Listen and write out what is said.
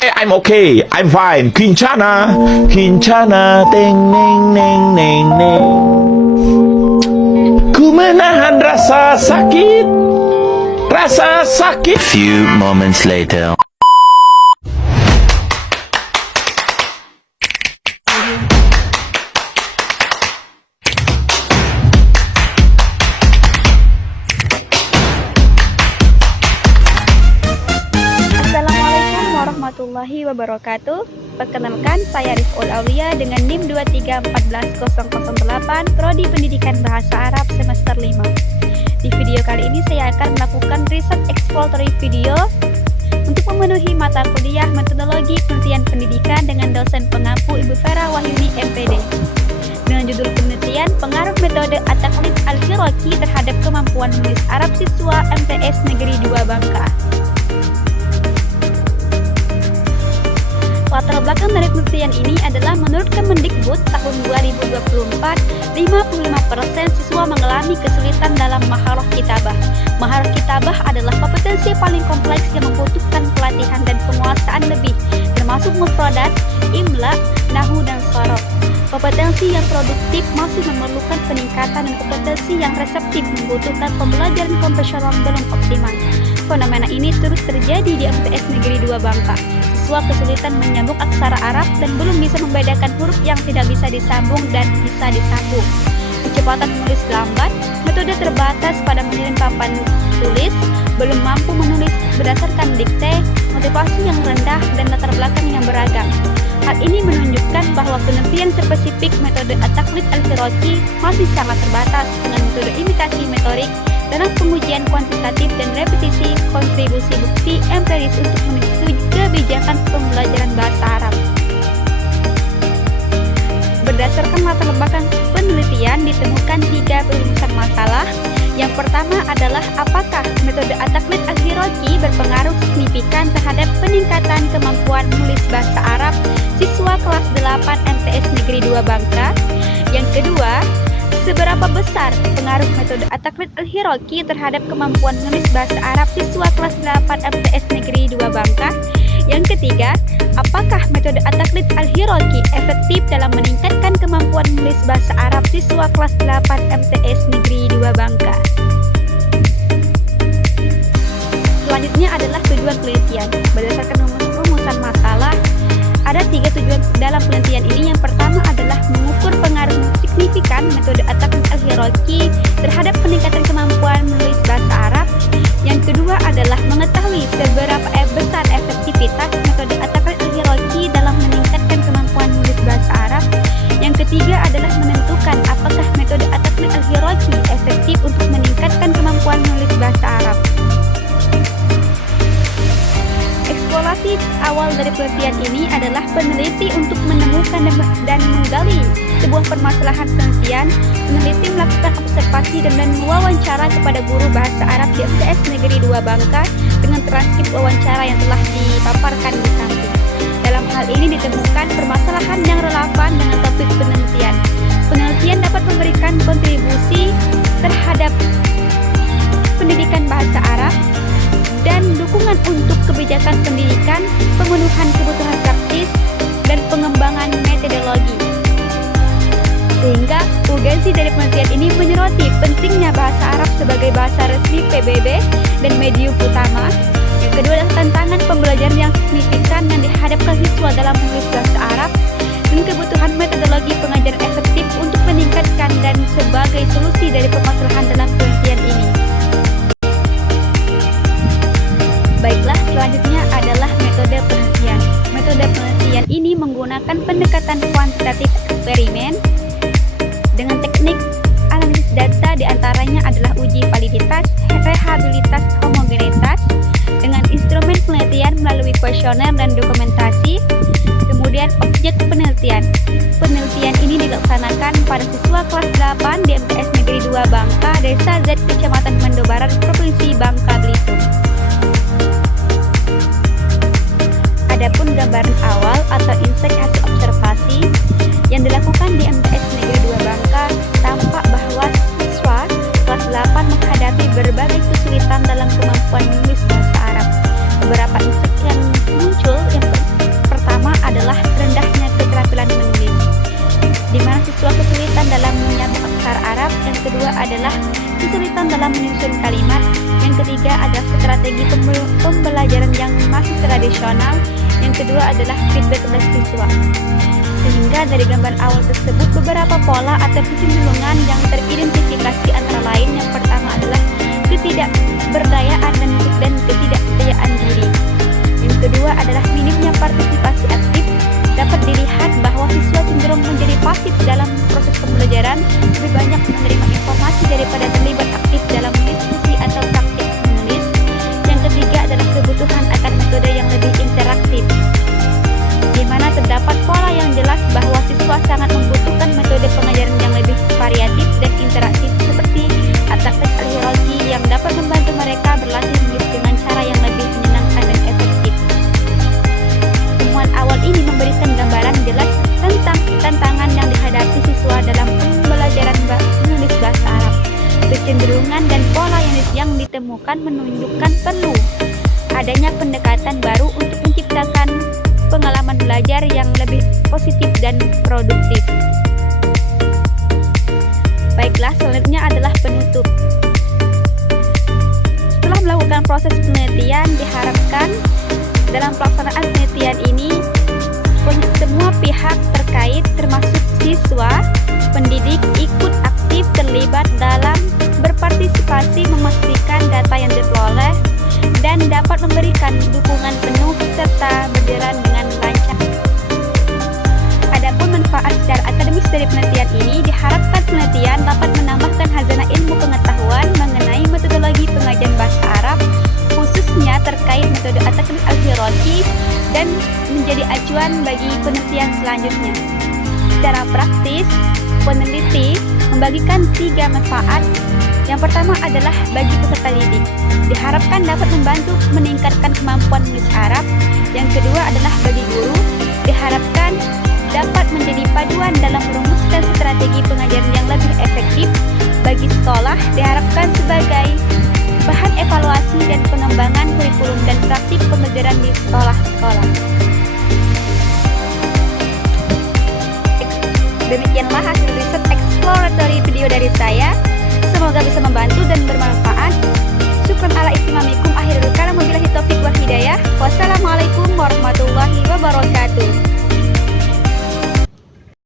I'm okay, I'm fine. Kincana, kincana, teng neng neng neng neng. Ku menahan rasa sakit, rasa sakit. Few moments later. Assalamualaikum warahmatullahi wabarakatuh. Perkenalkan, saya Riful Aulia dengan NIM 2314008 Prodi Pendidikan Bahasa Arab semester 5. Di video kali ini saya akan melakukan riset exploratory video untuk memenuhi mata kuliah metodologi penelitian pendidikan dengan dosen pengampu Ibu Vera Wahyuni MPD dengan judul penelitian pengaruh metode at-taqlid al-Firaqi terhadap kemampuan menulis Arab siswa MTS Negeri 2 Bangka. Latar belakang dari penelitian ini adalah menurut Kemendikbud tahun 2024, 55% siswa mengalami kesulitan dalam maharoh kitabah. Maharoh kitabah adalah kompetensi paling kompleks yang membutuhkan pelatihan dan penguasaan lebih, termasuk mufradat, imla, nahwu, dan shoroh. Kompetensi yang produktif masih memerlukan peningkatan dan kompetensi yang reseptif membutuhkan pembelajaran konvensional belum optimal. Fenomena ini terus terjadi di MTS Negeri 2 Bangka. Siswa kesulitan menyambung aksara Arab dan belum bisa membedakan huruf yang tidak bisa disambung dan bisa disambung. Kecepatan menulis lambat, metode terbatas pada mengirim papan tulis, belum mampu menulis berdasarkan dikte, motivasi yang rendah, dan latar belakang yang beragam. Hal ini menunjukkan bahwa penelitian spesifik metode at-taqlid al-Firaqi masih sangat terbatas dengan metode imitasi metodik dalam pengujian kuantitatif dan repetisi kontribusi bukti empiris untuk menuju kebijakan pembelajaran bahasa Arab. Berdasarkan latar belakang penelitian ditemukan 3 perumusan masalah. Yang pertama adalah apakah metode at-taqlid al-Firaqi berpengaruh signifikan terhadap peningkatan kemampuan menulis bahasa Arab siswa kelas 8 MTS Negeri 2 Bangka. Yang kedua, seberapa besar pengaruh metode at-taqlid al-Firaqi terhadap kemampuan menulis bahasa Arab siswa kelas 8 MTS Negeri 2 Bangka? Yang ketiga, apakah metode at-taqlid al-Firaqi efektif dalam meningkatkan kemampuan menulis bahasa Arab siswa kelas 8 MTS Negeri 2 Bangka? Selanjutnya adalah tujuan penelitian. Berdasarkan rumusan masalah, ada 3 tujuan dalam penelitian ini. Yang pertama adalah mengukur pengaruh signifikan metode at-taqlid al-Firaqi terhadap peningkatan kemampuan menulis bahasa Arab. Yang kedua adalah mengetahui seberapa besar efektivitas metode at-taqlid al-Firaqi dalam meningkatkan kemampuan menulis bahasa Arab. Yang ketiga adalah menentukan apakah metode at-taqlid al-Firaqi efektif untuk meningkatkan kemampuan menulis bahasa Arab. Eksplorasi awal dari penelitian ini adalah peneliti untuk menemukan dan menggali sebuah permasalahan penelitian. Peneliti melakukan observasi dan wawancara kepada guru bahasa Arab di MTS Negeri 2 Bangka dengan transkrip wawancara yang telah dipaparkan di samping. Dalam hal ini ditemukan permasalahan yang relevan dengan topik penelitian. Penelitian dapat memberikan kontribusi terhadap pendidikan bahasa Arab dan dukungan untuk kebijakan pendidikan, pemenuhan kebutuhan praktis, dan pengembangan metodologi. Sehingga urgensi dari penelitian ini menyoroti pentingnya bahasa Arab sebagai bahasa resmi PBB dan medium utama. Yang kedua adalah tantangan pembelajaran yang signifikan yang dihadapkan siswa dalam menulis bahasa Arab dan kebutuhan metodologi pengajaran efektif untuk meningkatkan dan sebagai solusi dari permasalahan dalam penelitian ini. Baiklah, selanjutnya adalah metode penelitian. Metode penelitian ini menggunakan pendekatan kuantitatif eksperimen dengan teknik analisis data, diantaranya adalah uji validitas, rehabilitas homogenitas, dengan instrumen penelitian melalui kuesioner dan dokumentasi. Kemudian objek penelitian. Penelitian ini dilaksanakan pada siswa kelas 8 di MTS Negeri 2 Bangka, Desa Z, Kecamatan Mendo Barat, Provinsi Bangka Belitung. Adapun gambaran awal atau insight hasil observasi yang dilakukan di MTS Negeri 2 Bangka tampak bahwa siswa kelas 8 menghadapi berbagai kesulitan dalam kemampuan menulis bahasa Arab. Beberapa insight yang muncul, yang tradisional. Yang kedua adalah feedback dari siswa. Sehingga dari gambar awal tersebut beberapa pola atau kecenderungan yang teridentifikasi antara lain. Yang pertama adalah ketidakberdayaan dan ketidakpercayaan diri. Yang kedua adalah minimnya partisipasi aktif. Dapat dilihat bahwa siswa cenderung menjadi pasif dalam proses pembelajaran, lebih banyak menerima informasi daripada terlibat aktif dalam diskusi atau praktik menulis. Yang ketiga adalah kebutuhan akan metode yang lebih interaktif, di mana terdapat pola yang jelas bahwa siswa sangat membutuhkan metode pengajaran yang lebih variatif dan interaktif seperti attack-test hierarki yang dapat membantu mereka berlatih menulis dengan cara yang lebih menyenangkan dan efektif. Temuan awal ini memberikan gambaran jelas tentang tantangan yang dihadapi siswa dalam pembelajaran menulis bahasa Arab. Kecenderungan dan pola yang ditemukan menunjukkan perlu adanya pendekatan baru untuk menciptakan pengalaman belajar yang lebih positif dan produktif. Baiklah, selanjutnya adalah penutup. Setelah melakukan proses penelitian, diharapkan dalam pelaksanaan penelitian ini semua pihak terkait termasuk siswa, pendidik ikut aktif terlibat dalam berpartisipasi memastikan data yang diperoleh dan dapat memberikan dukungan penuh serta berjalan dengan lancar. Adapun manfaat secara akademis dari penelitian ini, diharapkan penelitian dapat menambahkan khazanah ilmu pengetahuan mengenai metodologi pengajaran bahasa Arab, khususnya terkait metode attack-test al-hierarki, dan menjadi acuan bagi penelitian selanjutnya. Secara praktis, peneliti membagikan 3 manfaat. Yang pertama adalah bagi peserta didik, diharapkan dapat membantu meningkatkan kemampuan menulis Arab. Yang kedua adalah bagi guru, diharapkan dapat menjadi paduan dalam merumuskan strategi pengajaran yang lebih efektif. Bagi sekolah, diharapkan sebagai bahan evaluasi dan pengembangan kurikulum dan praktik pembelajaran di sekolah-sekolah. Demikianlah hasil riset exploratory video dari saya. Semoga bisa membantu dan bermanfaat. Syukran ala istimamikum, akhirul kalam, wabillahi taufiq wal hidayah. Wassalamualaikum warahmatullahi wabarakatuh.